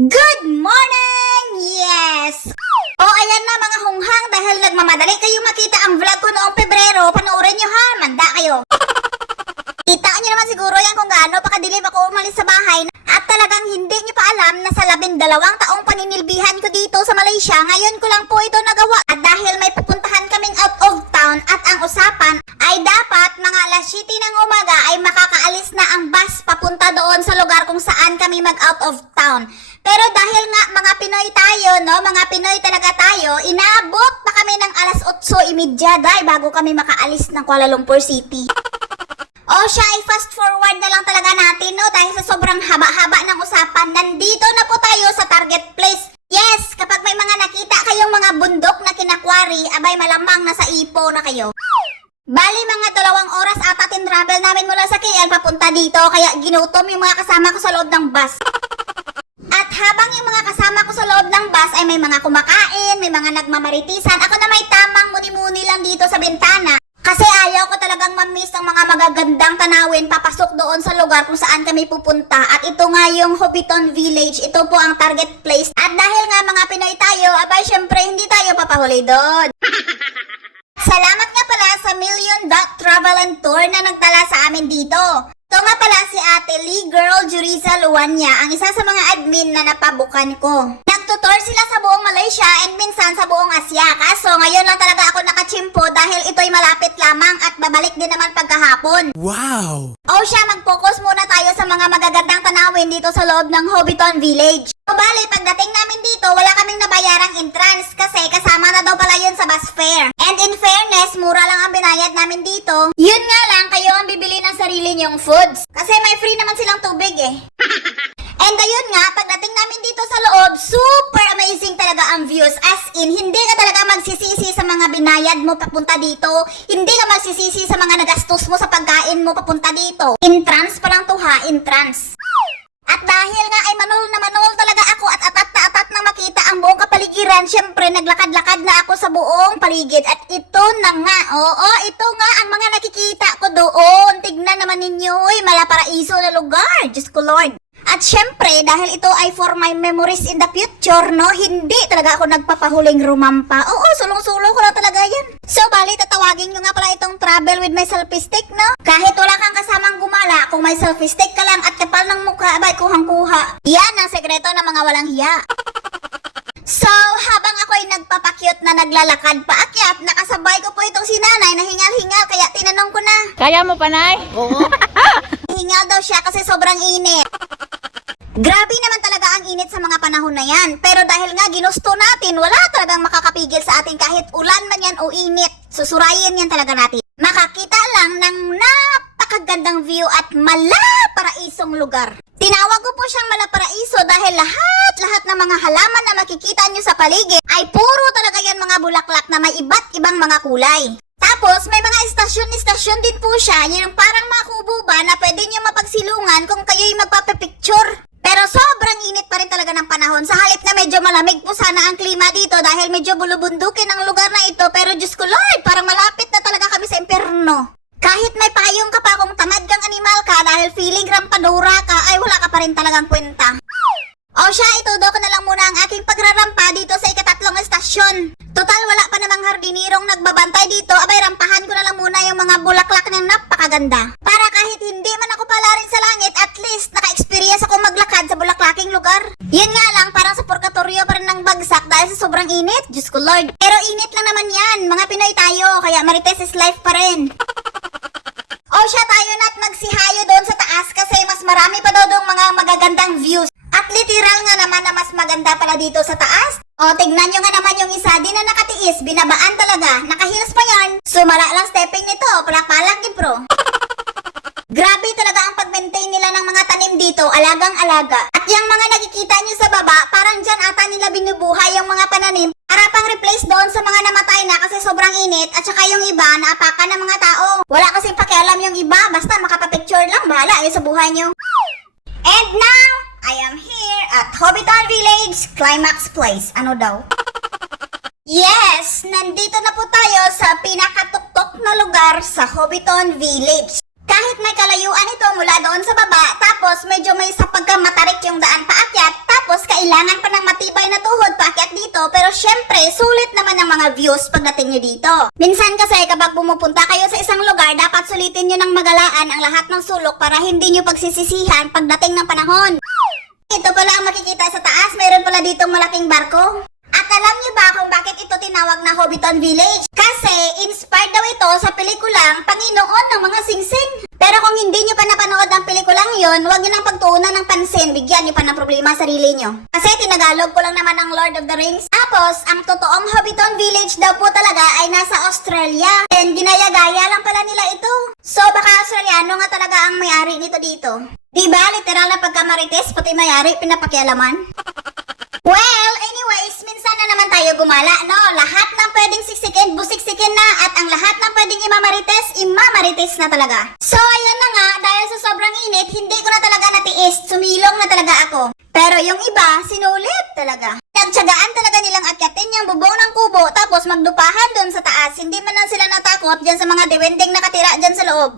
Good morning! Yes! O ayan na mga hunghang dahil nagmamadali kayong makita ang vlog ko noong Pebrero. Panoorin nyo ha, manda kayo. Kita nyo naman siguro yan kung gaano pakadilim ako umalis sa bahay. At talagang hindi nyo pa alam na sa 12 taong paninilbihan ko dito sa Malaysia, ngayon ko lang po ito nagawa. At dahil may pupuntahan kaming out of town at ang usapan ay dapat mga alas 7 ng umaga ay makakaalis na ang bus papunta doon sa lugar kung saan kami mag out of town. Pero dahil nga mga Pinoy tayo, no? Mga Pinoy talaga tayo, inaabot pa kami ng alas 8:30 dahil bago kami makaalis ng Kuala Lumpur City. O siya ay fast forward na lang talaga natin, no? Dahil sa sobrang haba-haba ng usapan, nandito na po tayo sa target place. Yes, kapag may mga nakita kayong mga bundok na kinakwari, abay malamang nasa Ipo na kayo. Bali mga 2 oras ata travel namin mula sa KL papunta dito, kaya ginutom yung mga kasama ko sa loob ng bus. At habang yung mga kasama ko sa loob ng bus ay may mga kumakain, may mga nagmamaritisan, ako na may tamang muni-muni lang dito sa bintana. Kasi ayaw ko talagang ma-miss ang mga magagandang tanawin papasok doon sa lugar kung saan kami pupunta. At ito nga yung Hobbiton Village, ito po ang target place. At dahil nga mga Pinoy tayo, abay syempre hindi tayo papahuli doon. Salamat nga pala sa Million Dot Travel and Tour na nagtala sa amin dito. Ito nga pala si Ate Lee Girl Jurisa Luanya, ang isa sa mga admin na napabukan ko. Nagtutor sila sa buong Malaysia and minsan sa buong Asia. Kaso ngayon lang talaga ako nakachimpo dahil ito'y malapit lamang at babalik din naman pagkahapon. Wow! O siya, mag-focus muna tayo sa mga magagandang tanawin dito sa loob ng Hobbiton Village. O bali, pagdating namin dito, wala kaming nabayarang entrance kasi kasama na daw pala yun sa bus fare. And in fairness, mura lang ang binayad namin dito. Yun nga lang, kayo ang bibili ng sarili nyong foods. Kasi may free naman silang tubig eh. And ayun nga, pagdating namin dito sa loob, super amazing talaga ang views. As in, hindi ka talaga magsisisi sa mga binayad mo papunta dito. Hindi ka magsisisi sa mga nagastos mo sa pagkain mo papunta dito. Entrance pa lang to ha, entrance. At dahil nga ay manol na manol talaga ako at atat na atat na makita ang buong kapaligiran, syempre naglakad-lakad na ako sa buong paligid. At ito na nga, oo, ito nga ang mga nakikita ko doon. Tignan naman ninyo, malaparaiso na lugar. Diyos ko Lord. At syempre, dahil ito ay for my memories in the future, no? Hindi talaga ako nagpapahuling rumampa. Oo, sulong-sulo ko lang talaga yan. So, bali, tatawagin nyo nga pala itong travel with my selfie stick, no? Kahit wala kang kasamang gumala, kung may selfie stick ka lang at kapal ng mukha, abay, kuhang-kuha. Yan ang sekreto ng mga walang hiya. So, habang ako'y nagpapakyut na naglalakad paakyat, nakasabay ko po itong si nanay na hingal-hingal, kaya tinanong ko na. Kaya mo, Panay? Oo. Hingal daw siya kasi sobrang init. Grabe naman talaga ang init sa mga panahon na yan. Pero dahil nga ginusto natin, wala talagang makakapigil sa atin kahit ulan man yan o init. Susurayin yan talaga natin. Makakita lang ng napakagandang view at malaparaisong lugar. Tinawag ko po siyang malaparaiso dahil lahat ng mga halaman na makikita nyo sa paligid ay puro talaga yan mga bulaklak na may iba't ibang mga kulay. Tapos, may mga istasyon din po siya, yung parang mga kubo ba na pwede nyo mapagsilungan kung kayo'y magpapapicture. Pero sobrang init pa rin talaga ng panahon. Sa halip na medyo malamig po sana ang klima dito dahil medyo bulubundukin ang lugar na ito. Pero Diyos ko Lord, parang malapit na talaga kami sa impyerno. Kahit may payong ka pa kung tamad kang animal ka dahil feeling rampadura ka, ay wala ka pa rin talagang kwenta. O siya, itudo ko na lang muna ang aking pagrarampa dito sa ika-3 estasyon. Total, wala pa namang hardinirong nagbabantay dito, abay rampahan ko na lang muna yung mga bulaklak ng napakaganda. Para kahit hindi man ako palarin sa langit, at least naka-experience ako maglakad sa bulaklaking lugar. Yun nga lang, parang sa purgatorio pa rin ng bagsak dahil sa sobrang init, Diyos ko Lord. Pero init lang naman yan, mga Pinoy tayo, kaya marites is life pa rin. O siya, tayo na't magsihayo doon sa taas kasi mas marami pa daw doon mga magagandang views. At literal nga naman na mas maganda pala dito sa taas. O, tignan nyo nga naman yung isa, di na nakatiis, binabaan talaga, nakaheels pa yan. Sumala lang stepping nito, palak-palak ni bro. Grabe talaga ang pag-maintain nila ng mga tanim dito, alagang-alaga. At yung mga nakikita nyo sa baba, parang dyan ata nila binubuhay yung mga pananim para pang replace doon sa mga namatay na kasi sobrang init at saka yung iba naapakan ng mga tao. Wala kasing pakialam yung iba, basta makapapicture lang, bahala kayo sa buhay nyo. And now, I am here at Hobbiton Village, Climax Place. Ano daw? Yes, nandito na po tayo sa pinakatuktok na lugar sa Hobbiton Village. Kahit may kalayuan ito mula doon sa baba, tapos medyo may sa pagkamatarik yung daan paakyat, tapos kailangan mga views pagdating nyo dito. Minsan kasi kapag pumupunta kayo sa isang lugar, dapat sulitin nyo ng magalaan ang lahat ng sulok para hindi nyo pagsisisihan pagdating ng panahon. Ito pala ang makikita sa taas, mayroon pala ditong malaking barko. At alam niyo ba kung bakit ito tinawag na Hobbiton Village? Kasi inspired daw ito sa pelikulang Panginoon ng mga Singsing. Pero kung hindi niyo pa napanood ang pelikulang yon, huwag niyo nang pagtuunan ng pansin, bigyan niyo pa ng problema sa sarili niyo. Kasi tinagalog ko lang naman ang Lord of the Rings. Tapos, ang totoong Hobbiton Village daw po talaga ay nasa Australia. And ginaya-gaya lang pala nila ito. So baka Australiano nga talaga ang may-ari nito dito. Diba, literal na pagkamarites, pati may-ari pinapakialaman? Well, anyways, minsan na naman tayo gumala, no? Lahat ng pwedeng siksikin, busiksikin na, at ang lahat ng pwedeng imamarites na talaga. So, ayun na nga, dahil sa sobrang init, hindi ko na talaga natiis, sumilong na talaga ako. Pero yung iba, sinulit talaga. Nagtsagaan talaga nilang akyatin yung bubong ng kubo, tapos magdupahan dun sa taas. Hindi man lang sila natakot dyan sa mga diwending nakatira dyan sa loob.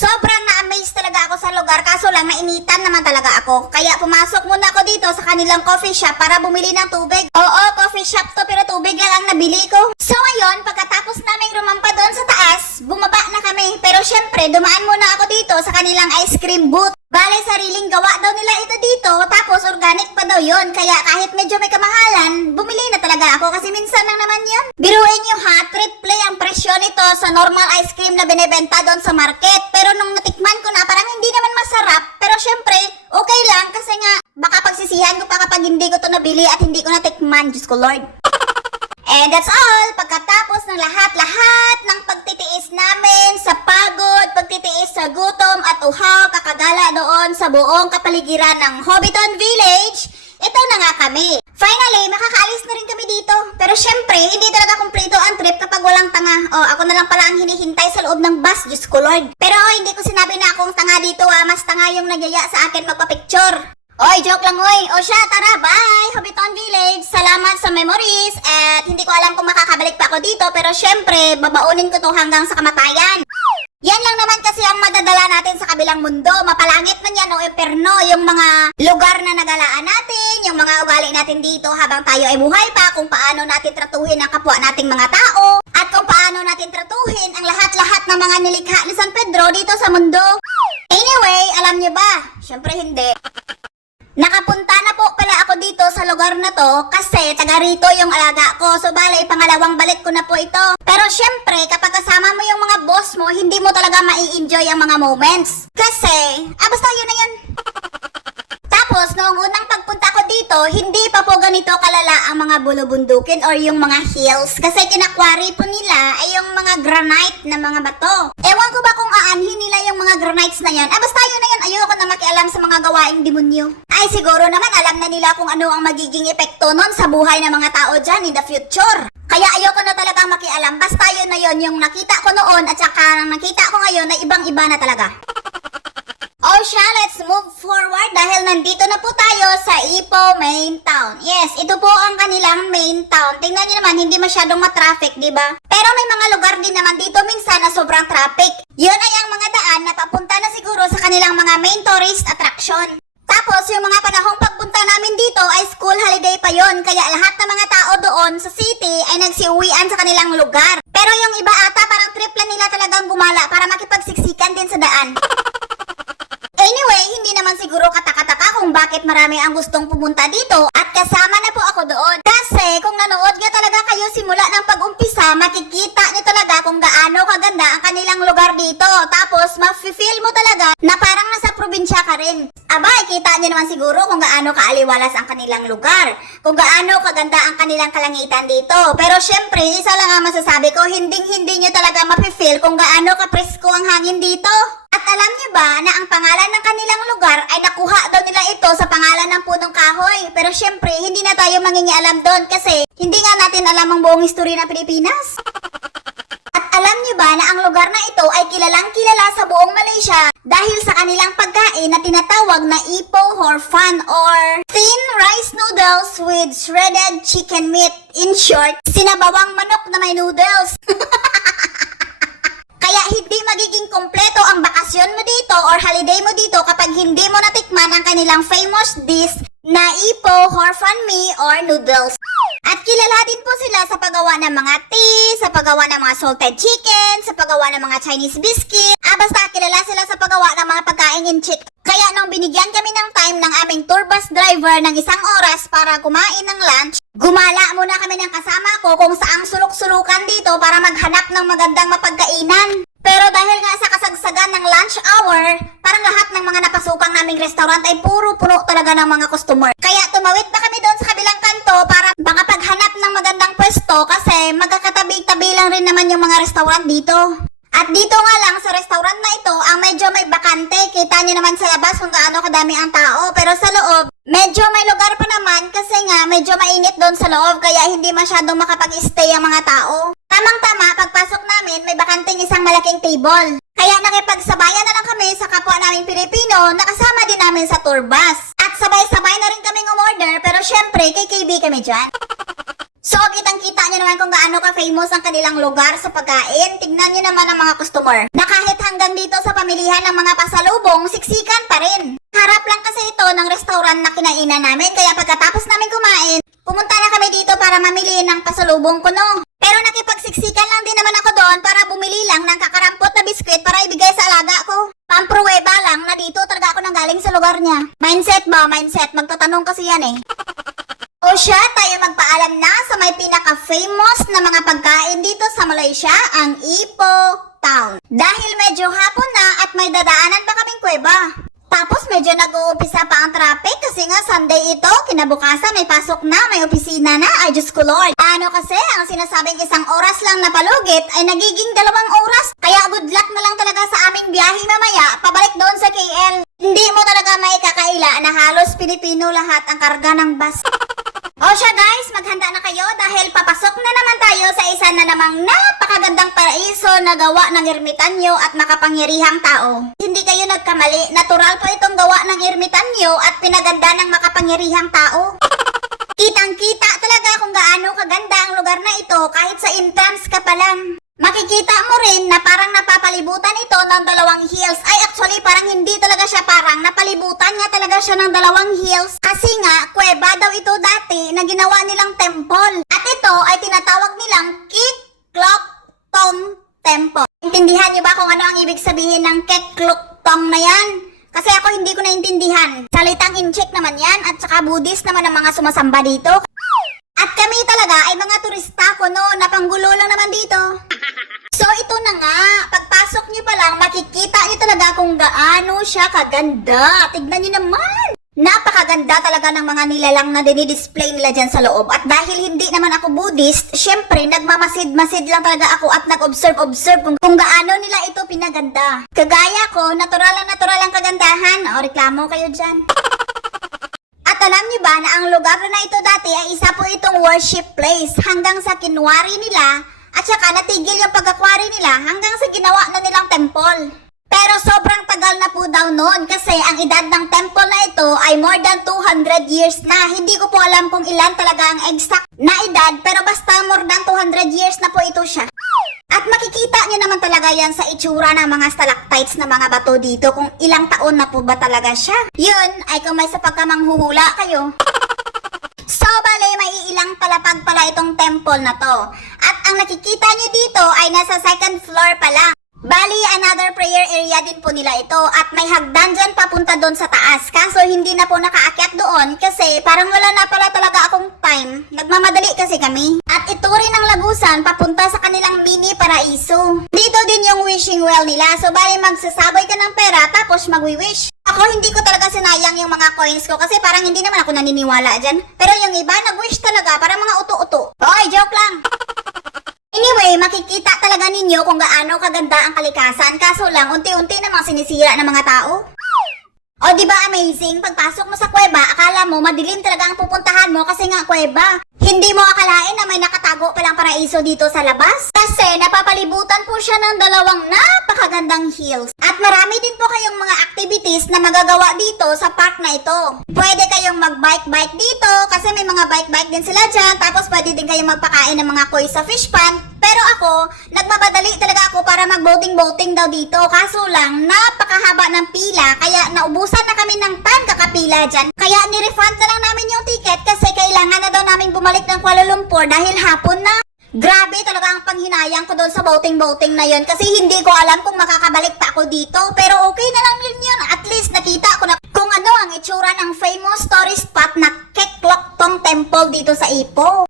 Sobrang na-amaze talaga ako sa lugar, kaso lang nainitan naman talaga ako. Kaya pumasok muna ako dito sa kanilang coffee shop para bumili ng tubig. Oo, coffee shop to pero tubig lang ang nabili ko. So ayun, pagkatapos naming rumampa doon sa taas, bumaba na kami. Pero syempre, dumaan muna ako dito sa kanilang ice cream booth. Bale, sariling gawa daw nila ito dito, tapos organic pa daw yon. Kaya kahit medyo may kamahalan, bumili na talaga ako kasi minsan lang naman yun. Biruin nyo ha, triple ang presyo nito sa normal ice cream na binibenta doon sa market. Pero nung natikman ko na, parang hindi naman masarap. Pero syempre, okay lang kasi nga, baka pagsisihan ko pa kapag hindi ko to nabili at hindi ko natikman. Diyos ko Lord. And that's all. Pagkatapos ng lahat-lahat ng pagtitiis namin sa pagod, pagtitiis sa gutom at uhaw, kakagala doon sa buong kapaligiran ng Hobbiton Village, ito na nga kami. Finally, makakaalis na rin kami dito. Pero syempre, hindi talaga kumpleto ang trip kapag walang tanga. O, ako na lang pala ang hinihintay sa loob ng bus, Diyos ko Lord. Pero hindi ko sinabi na akong tanga dito mas tanga yung nagyaya sa akin magpa-picture. Oy, joke lang oy. O siya, tara, bye! Hobbiton Village, salamat sa memories. At hindi ko alam kung makakabalik pa ako dito, pero syempre, babaunin ko to hanggang sa kamatayan. Yan lang naman kasi ang madadala natin sa kabilang mundo. Mapalangit man yan o imperno, yung mga lugar na nagalaan natin, yung mga ugali natin dito habang tayo ay buhay pa, kung paano natin tratuhin ang kapwa nating mga tao, at kung paano natin tratuhin ang lahat-lahat ng mga nilikha ni San Pedro dito sa mundo. Anyway, alam nyo ba? Syempre hindi. Nakapunta na po pala ako dito sa lugar na to kasi taga rito yung alaga ko. So bale, pangalawang balik ko na po ito. Pero syempre, kapag kasama mo yung mga boss mo, hindi mo talaga mai-enjoy ang mga moments. Kasi, basta yun na yun. Tapos, noong unang pagpunta ko dito, hindi pa po ganito kalala ang mga bulubundukin or yung mga hills. Kasi kinakwari po nila ay yung mga granite na mga bato. Ewan ko ba kung aanhin nila yung mga granites na yan. Basta yun na yun, ayoko na makialam sa mga gawaing demonyo. Ay siguro naman alam na nila kung ano ang magiging epekto nun sa buhay ng mga tao dyan in the future. Kaya ayoko na talagang makialam. Basta yun na yun, yung nakita ko noon at saka nakita ko ngayon na ibang-iba na talaga. O siya, let's move forward dahil nandito na po tayo sa Ipoh Main Town. Yes, ito po ang kanilang main town. Tingnan niyo naman, hindi masyadong matraffic, di ba? Pero may mga lugar din naman dito minsan na sobrang traffic. Yun ay ang mga daan na papunta na siguro sa kanilang mga main tourist attraction. Tapos, yung mga panahong pagpunta namin dito ay school holiday pa yon. Kaya lahat ng mga tao doon sa city ay nagsiuwian sa kanilang lugar. Pero yung iba ata parang trip lang nila talagang gumala para makipagsiksikan din sa daan. Anyway, hindi naman siguro kataka-taka kung bakit marami ang gustong pumunta dito at kasama na po ako doon. Kasi kung nanood nga talaga kayo simula ng pag-umpisa, makikita niyo talaga kung gaano kaganda ang kanilang lugar dito. Tapos, ma-feel mo talaga na parang nasa probinsya ka rin. Aba, kita niyo naman siguro kung gaano kaaliwalas ang kanilang lugar. Kung gaano kaganda ang kanilang kalangitan dito. Pero syempre, isa lang ang masasabi ko, hindi niyo talaga ma-feel kung gaano kapresko ang hangin dito. At alam niyo ba na ang pangalan ng kanilang lugar ay nakuha daw nila ito sa pangalan ng punong kahoy. Pero syempre, hindi na tayo mangingialam doon kasi hindi nga natin alam ang buong istorya ng Pilipinas. At alam niyo ba na ang lugar na ito ay kilalang kilala sa buong Malaysia dahil sa kanilang pagkain na tinatawag na Ipoh Hor Fun or thin rice noodles with shredded chicken meat. In short, sinabawang manok na may noodles. Kaya hindi magiging kompleto ang bakasyon mo dito or holiday mo dito kapag hindi mo natikman ang kanilang famous dish na Ipoh Hor Fun Mi or noodles. At kilala din po sila sa paggawa ng mga tea, sa paggawa ng mga salted chicken, sa paggawa ng mga Chinese biscuit. Basta kilala sila sa paggawa ng mga pagkain in chick. Kaya nung binigyan kami ng time ng aming tour bus driver ng 1 oras para kumain ng lunch, gumala muna kami ng kasama ko kung saang sulok-sulukan dito para maghanap ng magandang mapagkainan. Pero dahil nga sa kasagsagan ng lunch hour, parang lahat ng mga napasukang naming restaurant ay puro puno talaga ng mga customer. Kaya tumawid pa kami doon sa kabilang kanto para makapaghanap ng magandang pwesto kasi magkakatabi-tabi lang rin naman yung mga restaurant dito. At dito nga lang sa restaurant na ito, ang medyo may bakante. Kita nyo naman sa labas kung gaano kadami ang tao. Pero sa loob, medyo may lugar pa naman kasi nga medyo mainit doon sa loob kaya hindi masyadong makapag-stay ang mga tao. Tamang-tama, pagpasok namin, may bakanting isang malaking table. Kaya nakipagsabayan na lang kami sa kapwa naming Pilipino na kasama din namin sa tour bus. At sabay-sabay na rin kaming umorder pero syempre, KKB kami dyan. So, kitang-kita nyo naman kung gaano ka-famous ang kanilang lugar sa pagkain. Tignan nyo naman ang mga customer. Na kahit hanggang dito sa pamilihan ng mga pasalubong, siksikan pa rin. Harap lang kasi ito ng restaurant na kinainan namin. Kaya pagkatapos namin kumain, pumunta na kami dito para mamili ng pasalubong kuno. Pero nakipagsiksikan lang din naman ako doon para bumili lang ng kakarampot na biskwit para ibigay sa alaga ko. Pampruweba lang na dito talaga ako nanggaling sa lugar niya. Mindset ba? Mindset. Magtatanong kasi yan eh. O siya, tayo magpaalam na sa may pinaka-famous na mga pagkain dito sa Malaysia, ang Ipoh Town. Dahil medyo hapon na at may dadaanan pa kaming kuweba. Tapos medyo nag-uumpisa pa ang traffic kasi nga Sunday ito, kinabukasan may pasok na, may opisina na, ay Diyos ko Lord. Ano kasi, ang sinasabing 1 oras lang na palugit ay nagiging 2 oras. Kaya good luck na lang talaga sa aming biyahe mamaya, pabalik doon sa KL. Hindi mo talaga may kakaila na halos Pilipino lahat ang karga ng bus. O siya guys, maghanda na kayo dahil papasok na naman tayo sa isa na namang napakagandang paraiso na gawa ng ermitanyo at makapangyarihang tao. Hindi kayo nagkamali, natural po itong gawa ng ermitanyo at pinaganda ng makapangyarihang tao. Kitang-kita talaga kung gaano kaganda ang lugar na ito kahit sa entrance ka pa lang. Makikita mo rin na parang napapalibutan ito ng 2 hills. Ay actually parang hindi talaga siya parang napalibutan nga talaga siya ng 2 hills. Kasi nga kuweba daw ito dati na ginawa nilang temple. At ito ay tinatawag nilang Kek Klok Tong Temple. Intindihan niyo ba kung ano ang ibig sabihin ng Kek Klok Tong na yan? Kasi ako hindi ko naintindihan. Salitang Inchik naman yan at saka Buddhist naman ang mga sumasamba dito. At kami talaga ay mga turista kuno na panggulo lang naman dito. So ito na nga, pagpasok nyo pa lang, makikita nyo talaga kung gaano siya kaganda. Tignan nyo naman. Napakaganda talaga ng mga nilalang na dinidisplay nila dyan sa loob. At dahil hindi naman ako Buddhist, syempre nagmamasid-masid lang talaga ako at nag-observe kung gaano nila ito pinaganda. Kagaya ko, natural ang kagandahan. O, reklamo kayo dyan. At alam niyo ba na ang lugar na ito dati ay isa po itong worship place hanggang sa kinwari nila at saka natigil yung pagkakwari nila hanggang sa ginawa na nilang temple. Pero sobrang tagal na po daw noon kasi ang edad ng temple na ito ay more than 200 years na. Hindi ko po alam kung ilan talaga ang exact na edad pero basta more than 200 years na po ito siya. At makikita nyo naman talaga yan sa itsura ng mga stalactites na mga bato dito kung ilang taon na po ba talaga siya. Yun ay kung may sapagkamanghuhula kayo. So bale, may ilang palapag pala itong temple na to. At ang nakikita nyo dito ay nasa 2nd floor pala. Bali, another prayer area din po nila ito at may hagdan dyan papunta doon sa taas. Kaso hindi na po nakaakyat doon kasi parang wala na pala talaga akong time. Nagmamadali kasi kami. At ito rin ang lagusan papunta sa kanilang mini paraiso. Dito din yung wishing well nila. So bali, magsasaboy ka ng pera tapos magwi-wish. Ako hindi ko talaga sinayang yung mga coins ko kasi parang hindi naman ako naniniwala dyan. Pero yung iba nag-wish talaga para mga uto-uto. Oy, joke lang! Anyway, makikita talaga ninyo kung gaano kaganda ang kalikasan. Kaso lang, unti-unti namang sinisira ng mga tao. O diba amazing? Pagpasok mo sa kuweba, akala mo madilim talaga ang pupuntahan mo kasi nga kuweba. Hindi mo akalain na may nakatago palang paraiso dito sa labas. Kasi napapalibutan po siya ng 2 napakagandang hills. At marami din po kayong mga activities na magagawa dito sa park na ito. Pwede kayong mag-bike dito kasi may mga bike din sila dyan. Tapos pwede din kayong magpakain ng mga koi sa fish pond. Pero ako, nagmamadali talaga ako para mag-boating daw dito. Kaso lang, napakahaba ng pila. Kaya naubusan na kami ng time kakapila dyan. Kaya nirefund na lang namin yung ticket kasi kailangan na daw namin bumalik ng ng Kuala Lumpur dahil hapon na. Grabe talaga ang panghinayang ko doon sa boating na yon kasi hindi ko alam kung makakabalik pa ako dito. Pero okay na lang din yun. At least nakita ko na kung ano ang itsura ng famous tourist spot na Kekloktong Temple dito sa Ipoh.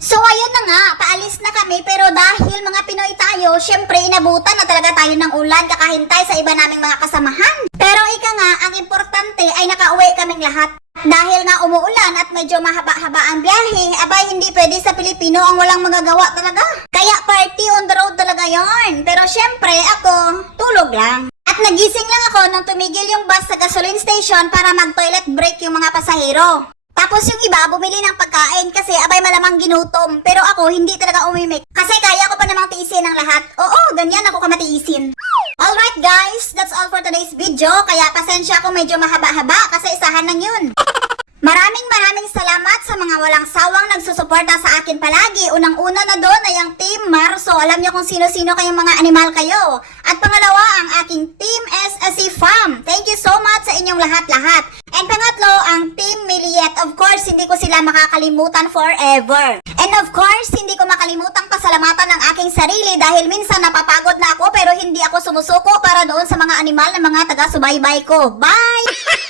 So ayun na nga, paalis na kami pero dahil mga Pinoy tayo, syempre inabutan na talaga tayo ng ulan kakahintay sa iba naming mga kasamahan. Pero ika nga, ang importante ay nakauwi kaming lahat. Dahil nga umuulan at medyo mahaba-haba ang biyahe, abay hindi pwede sa Pilipino ang walang magagawa talaga. Kaya party on the road talaga yon. Pero syempre ako, tulog lang. At nagising lang ako nang tumigil yung bus sa gasoline station para mag-toilet break yung mga pasahero. Tapos yung iba bumili ng pagkain kasi abay malamang ginutom. Pero ako hindi talaga umimik. Kasi kaya ko pa namang tiisin ang lahat. Oo, ganyan ako kamatiisin. Alright guys, that's all for today's video. Kaya pasensya kung medyo mahaba-haba kasi isahan lang yun. Maraming salamat sa mga walang sawang nagsusuporta sa akin palagi. Unang-una na doon ay ang Team Marso. Alam niyo kung sino-sino kayong mga animal kayo. At pangalawa, ang aking Team SSC Farm. Thank you so much sa inyong lahat-lahat. And pangatlo, ang Team Miliet. Of course, hindi ko sila makakalimutan forever. And of course, hindi ko makalimutang pasalamatan ang aking sarili dahil minsan napapagod na ako pero hindi ako sumusuko para doon sa mga animal na mga taga-subaybay ko. Bye!